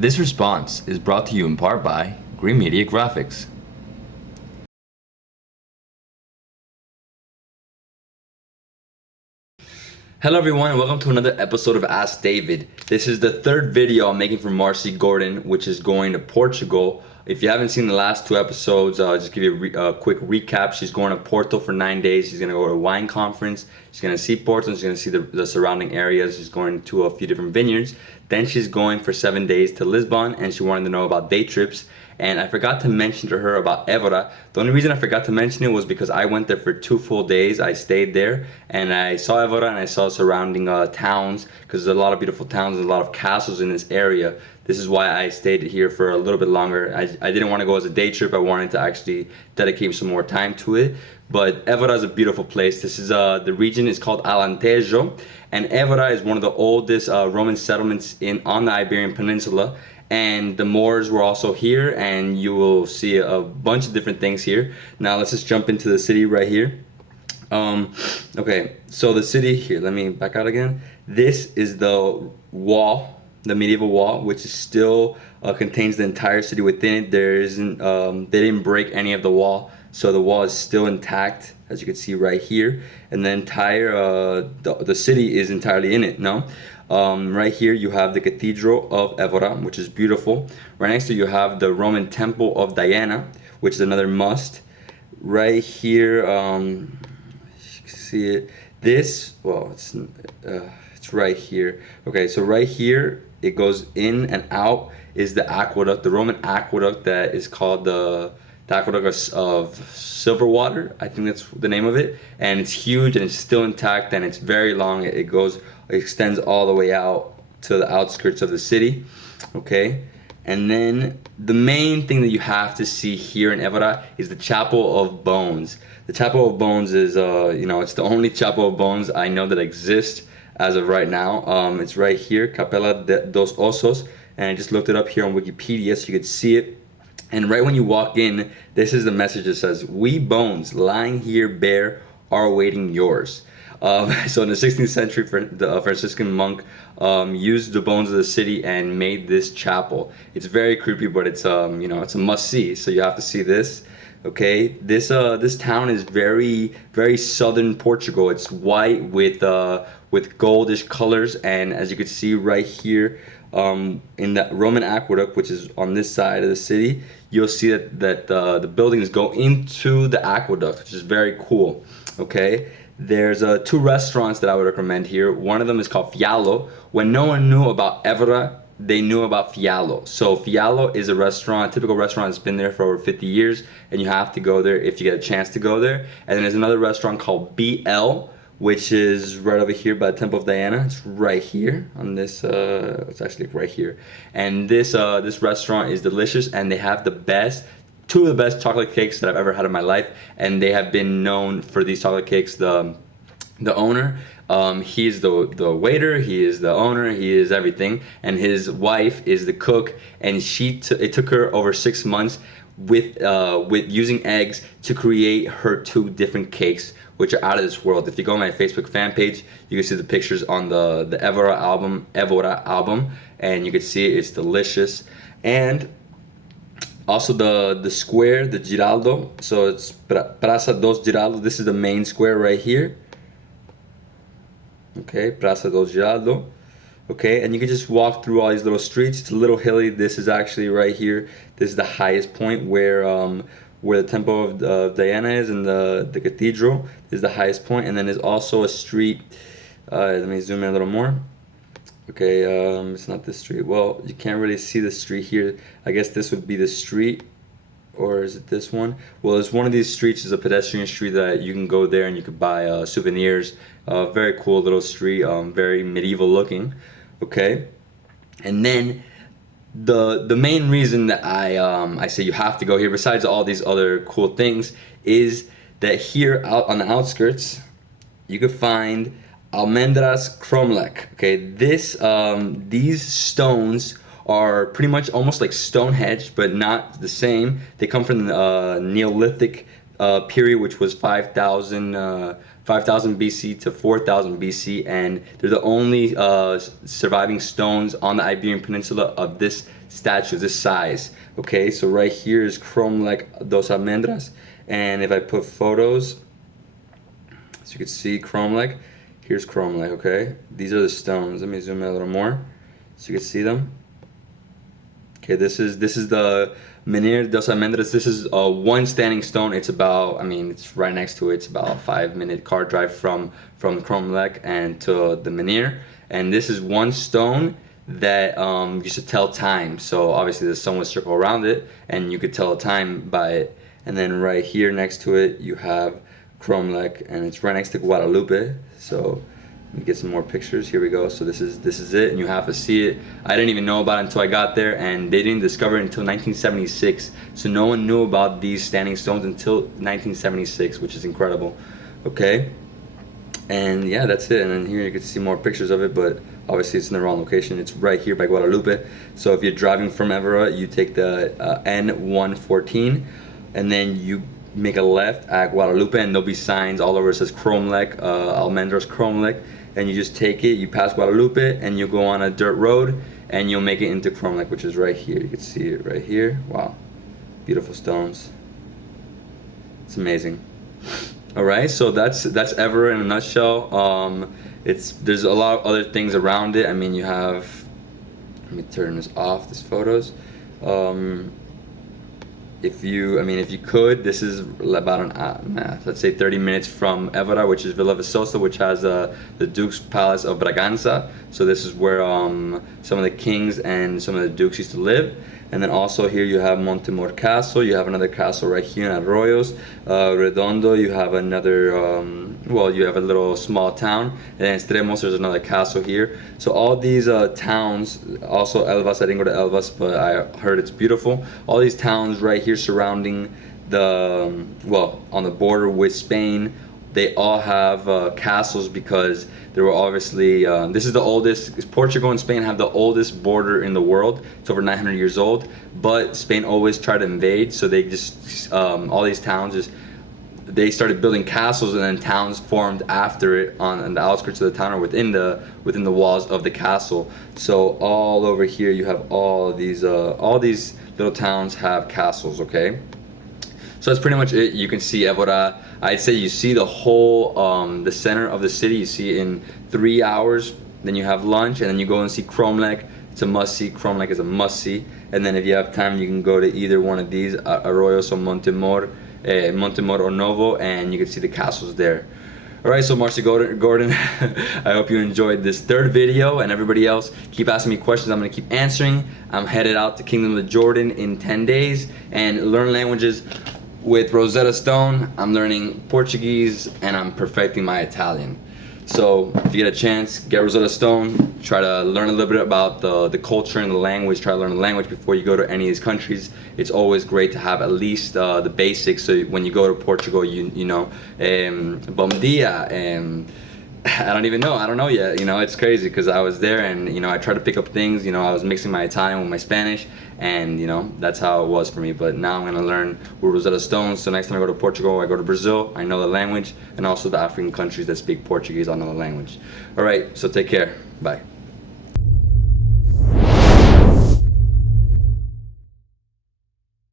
This response is brought to you in part by Green Media Graphics. Hello everyone and welcome to another episode of Ask David. This is the third video I'm making for Marcy Gordon, which is going to Portugal. If you haven't seen the last two episodes, I'll just give you a quick recap. She's going to Porto for 9 days. She's going to go to a wine conference. She's going to see Porto and she's going to see the surrounding areas. She's going to a few different vineyards. Then she's going for 7 days to Lisbon and she wanted to know about day trips. And I forgot to mention to her about Evora. The only reason I forgot to mention it was because I went there for 2 full days. I stayed there and I saw Evora and I saw surrounding towns, because there's a lot of beautiful towns and a lot of castles in this area. This is why I stayed here for a little bit longer. I didn't want to go as a day trip. I wanted to actually dedicate some more time to it. But Evora is a beautiful place. This is the region is called Alentejo, and Evora is one of the oldest Roman settlements on the Iberian Peninsula. And the Moors were also here, and you will see a bunch of different things here. Now let's just jump into the city right here. Okay, so the city here, let me back out again. This is the wall, the medieval wall, which is still contains the entire city within it. There isn't, they didn't break any of the wall, so the wall is still intact, as you can see right here. And the entire, the city is entirely in it, no? Right here you have the Cathedral of Evora, which is beautiful. Right next to you have the Roman Temple of Diana, which is another must. Right here, you can see it. This, well, it's right here. Okay, so right here, it goes in and out is the aqueduct, the Roman aqueduct that is called the Aqueduct of Silverwater. I think that's the name of it. And it's huge and it's still intact and it's very long. It extends all the way out to the outskirts of the city. Okay. And then the main thing that you have to see here in Evora is the Chapel of Bones. The Chapel of Bones is, it's the only Chapel of Bones I know that exists as of right now. It's right here, Capela dos Ossos. And I just looked it up here on Wikipedia so you could see it. And right when you walk in, this is the message that says, "We bones lying here bare are awaiting yours." So in the 16th century, the Franciscan monk used the bones of the city and made this chapel. It's very creepy, but it's it's a must-see. So you have to see this. Okay, this town is very, very southern Portugal. It's white with goldish colors, and as you can see right here, in the Roman aqueduct, which is on this side of the city, you'll see that the buildings go into the aqueduct, which is very cool. Okay, there's 2 restaurants that I would recommend here. One of them is called Fialo. When no one knew about Evora, they knew about Fialo. So Fialo is a restaurant, a typical restaurant that's been there for over 50 years, and you have to go there if you get a chance to go there. And then there's another restaurant called BL, which is right over here by the Temple of Diana. It's right here on this, it's actually right here. And this restaurant is delicious, and they have two of the best chocolate cakes that I've ever had in my life. And they have been known for these chocolate cakes. The owner, he is the waiter, he is the owner, he is everything. And his wife is the cook, and it took her over 6 months with using eggs to create her 2 different cakes, which are out of this world. If you go on my Facebook fan page, you can see the pictures on the Evora album, and you can see it's delicious. And also the square, the Giraldo, so it's Praça dos Giraldo. This is the main square right here. Okay, Praça dos Giraldo. Okay, and you can just walk through all these little streets. It's a little hilly. This is actually right here. This is the highest point where the Temple of Diana is, and the cathedral is the highest point. And then there's also a street. Let me zoom in a little more. Okay, it's not this street. Well, you can't really see the street here. I guess this would be the street, or is it this one? Well, it's one of these streets. Is a pedestrian street that you can go there and you could buy souvenirs. Very cool little street, very medieval looking. Okay, and then the main reason that I say you have to go here, besides all these other cool things, is that here out on the outskirts, you could find Almendres Cromlech. Okay, these stones are pretty much almost like Stonehenge, but not the same. They come from the Neolithic period, which was 5,000 5000 BC to 4000 BC, and they're the only surviving stones on the Iberian Peninsula of this statue, this size. Okay, so right here is Cromlech dos Almendres, and if I put photos, so you can see Cromlech, here's Cromlech, okay? These are the stones. Let me zoom in a little more so you can see them. Okay, this is the Menhir dos Almendres. This is one standing stone. It's about, I mean, it's right next to it. It's about a 5-minute car drive from Cromlech and to the Menhir. And this is one stone that used to tell time. So obviously the sun would circle around it, and you could tell time by it. And then right here next to it, you have Cromlech, and it's right next to Guadalupe. So let me get some more pictures. Here we go. So this is it, and you have to see it. I didn't even know about it until I got there, and they didn't discover it until 1976. So no one knew about these standing stones until 1976, which is incredible. Okay, and yeah, that's it. And then here you can see more pictures of it, but obviously it's in the wrong location. It's right here by Guadalupe. So if you're driving from Evora, you take the N114, and then you make a left at Guadalupe, and there'll be signs all over. It says Cromlech, Almendres Cromlech, and you just take it, you pass Guadalupe, and you go on a dirt road, and you'll make it into Cromlech, which is right here. You can see it right here. Wow, beautiful stones. It's amazing. All right, so that's Evora in a nutshell. There's a lot of other things around it. I mean, you have, let me turn this off, these photos. If you could, this is about let's say 30 minutes from Evora, which is Villa Viçosa, which has the Duke's Palace of Braganza. So this is where some of the kings and some of the dukes used to live. And then also here you have Montemor Castle. You have another castle right here in Arroyos. Redondo, you have another, you have a little small town. And then Extremos, there's another castle here. So all these towns, also Elvas, I didn't go to Elvas, but I heard it's beautiful. All these towns right here surrounding the, on the border with Spain, they all have castles because there were obviously, this is the oldest, Portugal and Spain have the oldest border in the world. It's over 900 years old, but Spain always tried to invade, so they just, all these towns they started building castles, and then towns formed after it on the outskirts of the town or within the walls of the castle. So all over here you have all these little towns have castles, okay? So that's pretty much it. You can see Evora. I'd say you see the whole, the center of the city. You see it in 3 hours. Then you have lunch, and then you go and see Cromlech. It's a must-see. Cromlech is a must-see. And then if you have time, you can go to either one of these, Arroyos or Montemor or Novo, and you can see the castles there. Alright, so Marcy Gordon, I hope you enjoyed this third video, and everybody else, keep asking me questions. I'm going to keep answering. I'm headed out to Kingdom of Jordan in 10 days and learn languages. With Rosetta Stone, I'm learning Portuguese, and I'm perfecting my Italian. So if you get a chance, get Rosetta Stone, try to learn a little bit about the culture and the language, try to learn the language before you go to any of these countries. It's always great to have at least the basics, so when you go to Portugal, you know, bom dia, I don't know yet, you know, it's crazy because I was there, and, you know, I tried to pick up things, you know, I was mixing my Italian with my Spanish, and, you know, that's how it was for me. But now I'm going to learn with Rosetta Stone, so next time I go to Portugal, I go to Brazil, I know the language, and also the African countries that speak Portuguese, I know the language. Alright, so take care, bye.